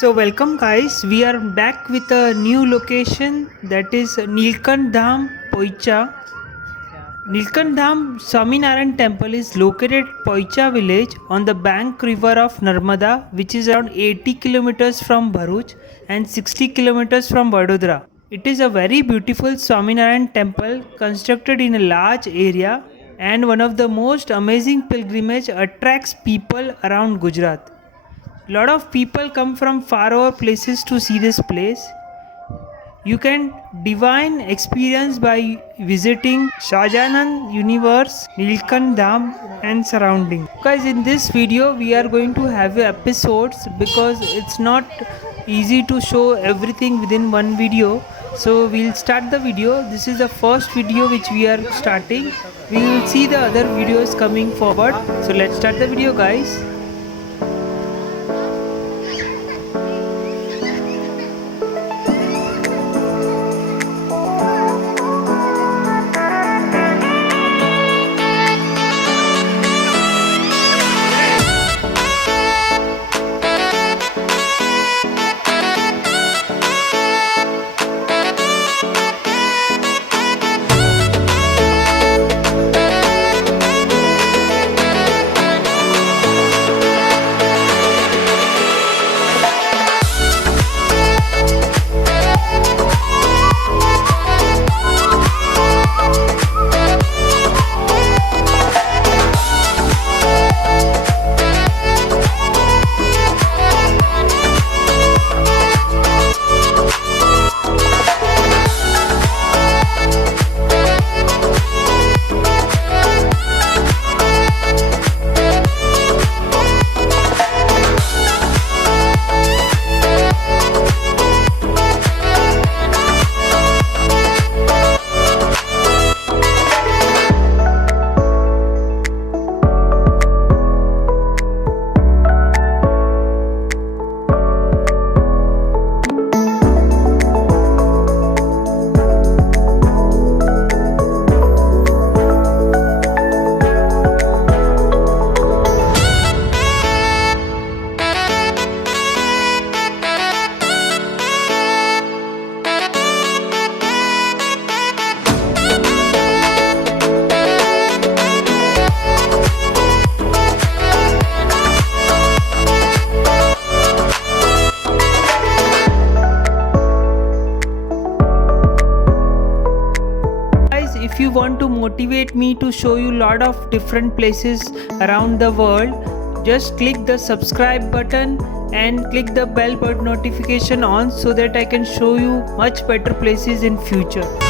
So welcome guys, we are back with a new location, that is Nilkanth Dham, Poicha. Nilkanth Dham Swaminarayan temple is located at Poicha village on the bank river of Narmada, which is around 80 kilometers from Bharuch and 60 kilometers from Vadodara. It is a very beautiful Swaminarayan temple constructed in a large area, and one of the most amazing pilgrimage attracts people around Gujarat. Lot of people come from far over places to see this place. You can divine experience by visiting Shahjahan Universe, Nilkanth Dham and surrounding. Guys, in this video we are going to have episodes because it's not easy to show everything within one video. So we'll start the video. This is the first video which we are starting. We will see the other videos coming forward. So let's start the video, guys. If you want to motivate me to show you lot of different places around the world, just click the subscribe button and click the bell button notification on so that I can show you much better places in future.